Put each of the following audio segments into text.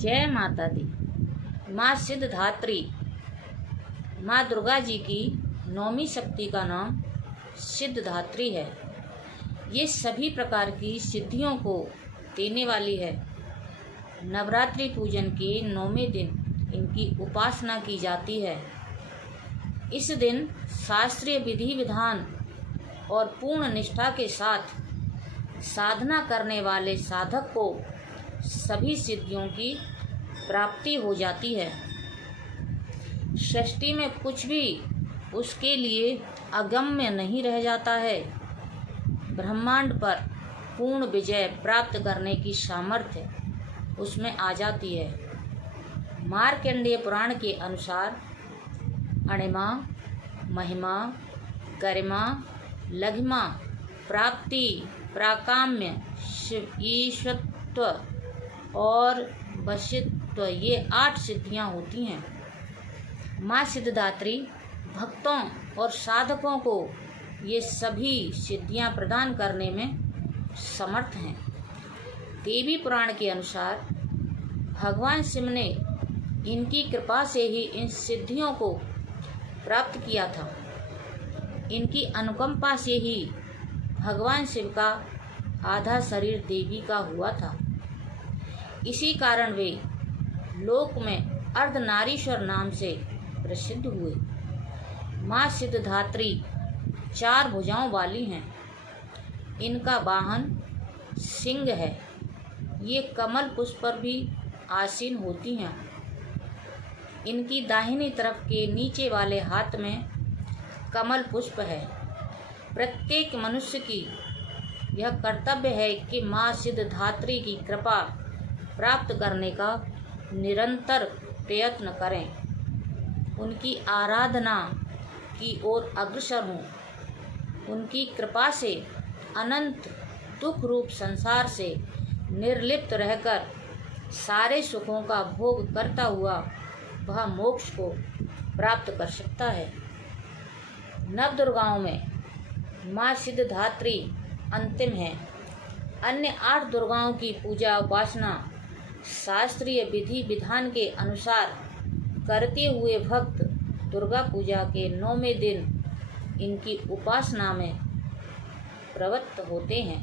जय माता दी। माँ सिद्धधात्री माँ दुर्गा जी की नौवीं शक्ति का नाम सिद्धधात्री है। ये सभी प्रकार की सिद्धियों को देने वाली है। नवरात्रि पूजन के 9वें दिन इनकी उपासना की जाती है। इस दिन शास्त्रीय विधि विधान और पूर्ण निष्ठा के साथ साधना करने वाले साधक को सभी सिद्धियों की प्राप्ति हो जाती है। सृष्टि में कुछ भी उसके लिए अगम्य नहीं रह जाता है। ब्रह्मांड पर पूर्ण विजय प्राप्त करने की सामर्थ्य उसमें आ जाती है। मार्कंडेय पुराण के अनुसार अणिमा, महिमा, गरिमा, लघिमा, प्राप्ति, प्राकाम्य, ईश्वरत्व और वशित्व ये 8 सिद्धियां होती हैं। माँ सिद्धदात्री भक्तों और साधकों को ये सभी सिद्धियां प्रदान करने में समर्थ हैं। देवी पुराण के अनुसार भगवान शिव ने इनकी कृपा से ही इन सिद्धियों को प्राप्त किया था। इनकी अनुकंपा से ही भगवान शिव का आधा शरीर देवी का हुआ था। इसी कारण वे लोक में अर्धनारीश्वर नाम से प्रसिद्ध हुए। माँ सिद्धधात्री 4 भुजाओं वाली हैं। इनका वाहन सिंह है। ये कमल पुष्प पर भी आसीन होती हैं। इनकी दाहिनी तरफ के नीचे वाले हाथ में कमल पुष्प है। प्रत्येक मनुष्य की यह कर्तव्य है कि माँ सिद्धधात्री की कृपा प्राप्त करने का निरंतर प्रयत्न करें, उनकी आराधना की ओर अग्रसर हों। उनकी कृपा से अनंत दुख रूप संसार से निर्लिप्त रहकर सारे सुखों का भोग करता हुआ वह मोक्ष को प्राप्त कर सकता है। नवदुर्गाओं में माँ सिद्धधात्री अंतिम है। अन्य 8 दुर्गाओं की पूजा उपासना शास्त्रीय विधि विधान के अनुसार करते हुए भक्त दुर्गा पूजा के 9वें दिन इनकी उपासना में प्रवृत्त होते हैं।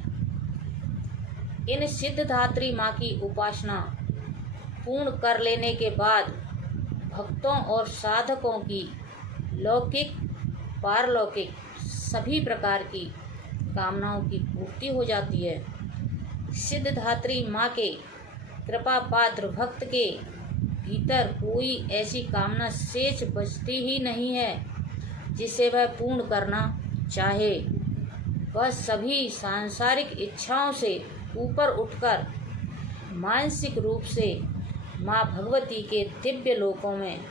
इन सिद्धधात्री माँ की उपासना पूर्ण कर लेने के बाद भक्तों और साधकों की लौकिक पारलौकिक सभी प्रकार की कामनाओं की पूर्ति हो जाती है। सिद्धधात्री माँ के कृपा पात्र भक्त के भीतर कोई ऐसी कामना शेष बचती ही नहीं है जिसे वह पूर्ण करना चाहे। वह सभी सांसारिक इच्छाओं से ऊपर उठकर मानसिक रूप से माँ भगवती के दिव्य लोकों में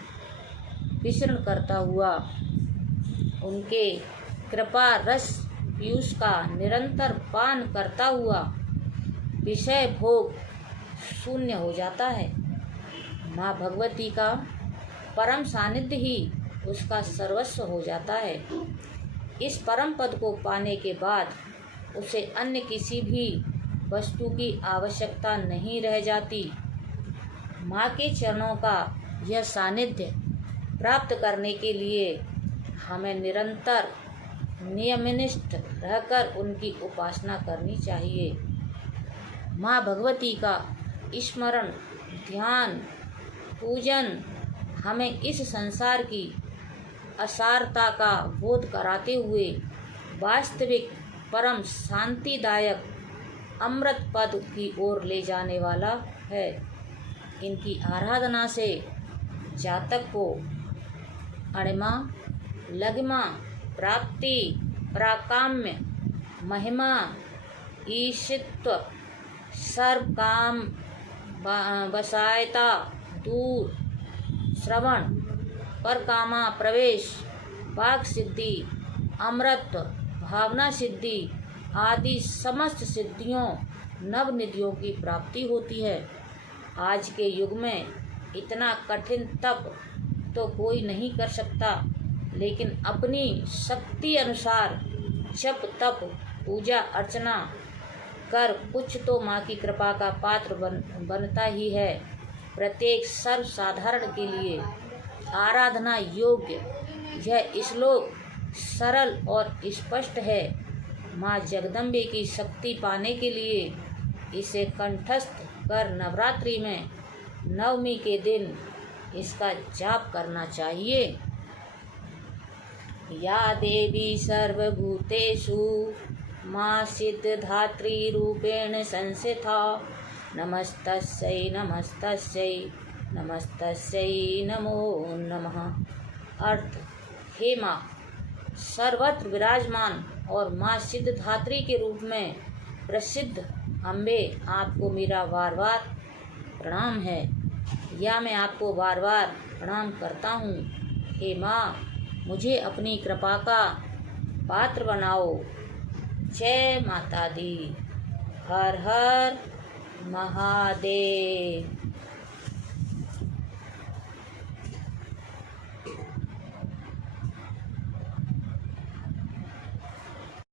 विचरण करता हुआ उनके कृपा रस पीयूष का निरंतर पान करता हुआ विषय भोग शून्य हो जाता है। माँ भगवती का परम सानिध्य ही उसका सर्वस्व हो जाता है। इस परम पद को पाने के बाद उसे अन्य किसी भी वस्तु की आवश्यकता नहीं रह जाती। माँ के चरणों का यह सानिध्य प्राप्त करने के लिए हमें निरंतर नियमनिष्ठ रहकर उनकी उपासना करनी चाहिए। माँ भगवती का स्मरण, ध्यान, पूजन हमें इस संसार की असारता का बोध कराते हुए वास्तविक परम शांतिदायक अमृत पद की ओर ले जाने वाला है। इनकी आराधना से जातक को अणिमा, लघिमा, प्राप्ति, प्राकाम्य, महिमा, ईशित्व, सर्व काम वसायता, दूर, श्रवण, परकामा प्रवेश, वाक सिद्धि, अमृत, भावना सिद्धि आदि समस्त सिद्धियों नवनिधियों की प्राप्ति होती है। आज के युग में इतना कठिन तप तो कोई नहीं कर सकता, लेकिन अपनी शक्ति अनुसार जप तप पूजा अर्चना कर कुछ तो माँ की कृपा का पात्र बनता ही है। प्रत्येक सर्वसाधारण के लिए आराधना योग्य यह श्लोक सरल और स्पष्ट है। माँ जगदम्बे की शक्ति पाने के लिए इसे कंठस्थ कर नवरात्रि में नवमी के दिन इसका जाप करना चाहिए। या देवी सर्वभूतेषु माँ सिद्धधात्री रूपेण संस्थिता नमस्तस्यै नमस्तस्यै नमस्तस्यै नमो नमः। अर्थ, हे माँ सर्वत्र विराजमान और माँ सिद्धधात्री के रूप में प्रसिद्ध अम्बे, आपको मेरा बार बार प्रणाम है, या मैं आपको बार बार प्रणाम करता हूँ। हे माँ, मुझे अपनी कृपा का पात्र बनाओ। जय माता दी। हर हर महादेव।